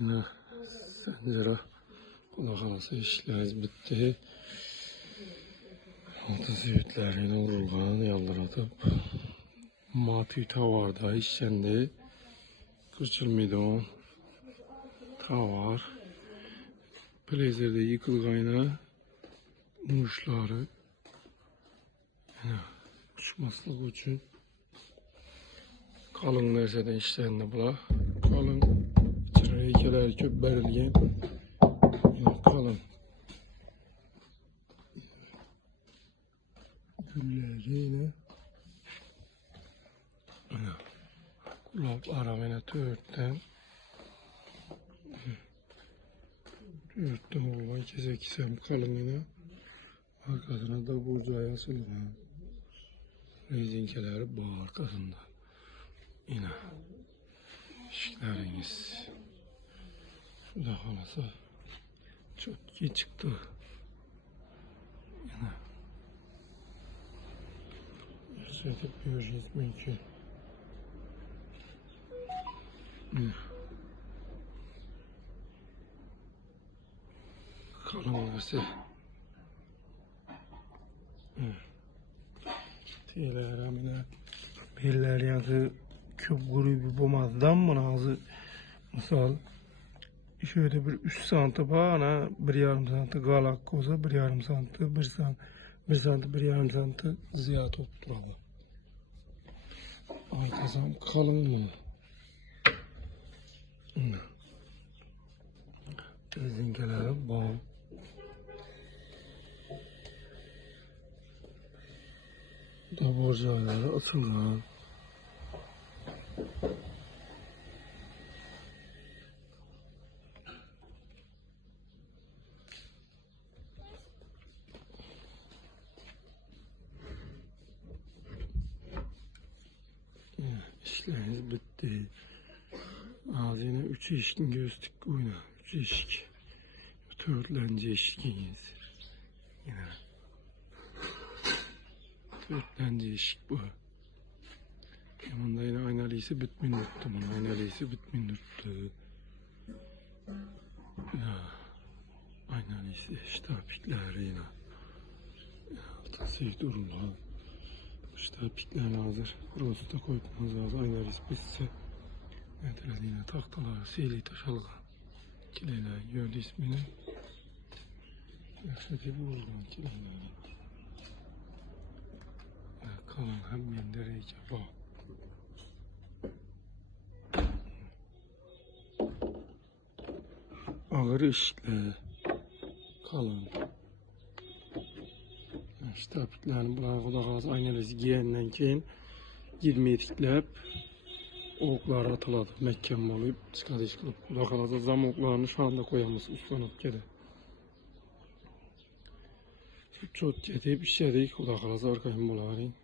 Yine Sencere kulak arası işlerimiz bitti. Altı sivitlerini vurulgan yaldıratıp matü tavarda işlendi. Kırçılmidon tavar. Plezerde yıkılgayna muşları uçmaslık için kalın nerseden işlendi bula. Kalın içine heykeler köp berilgen kalın gülleri yine kulak aramına törtten olan kesem kalınlığına arkasına da burcaya asılgan rezinkeleri bağ arkasında yine işleriniz şurada kalasa çok iyi çıktı yine yükseltip göreceğiz mümkün. Kalın verse Teyler amine beller yazı köp grubu bulmazdan mı nazı misal şöyle bir 3 santim bana 1,5 santim galak koza 1,5 santim 1 santim 1,5 santim ziyade tutturalım. Aytasam kalın mı? Rezinkeleri bağ. Da borcaları atılgan. İşleriniz bitti. Ağzına 3 eşkin gözlük oyna. 3 eşik. 4'lence eşkiniz. Yine. 4'lence eşik bu. Yanında yine aynalıysa bitmin tuttu bunu. Aynalıysa bitmin tuttu. Aynalıysa işte pikleri yine. Tasayı durumda. İşte pikler hazır. Rosta koyduğumuz lazım. Aynalıysa bitse. Nedir yine taktalar, seyli taşalgan. Kileler gördü ismini. Yakşati vurulgan kileler. Kalın hem yendereyce bağ. Ağır işle kalın. İşte apiklerini buna kulak aynalesi giyenden keyin 20 etiklep okları atıladı. Mekken olup çıkarış kılıp kulak arası zam oklarını şu anda koyamız uslanıp geri. Çok gedip işledik kulak arası arkayım bularıyım.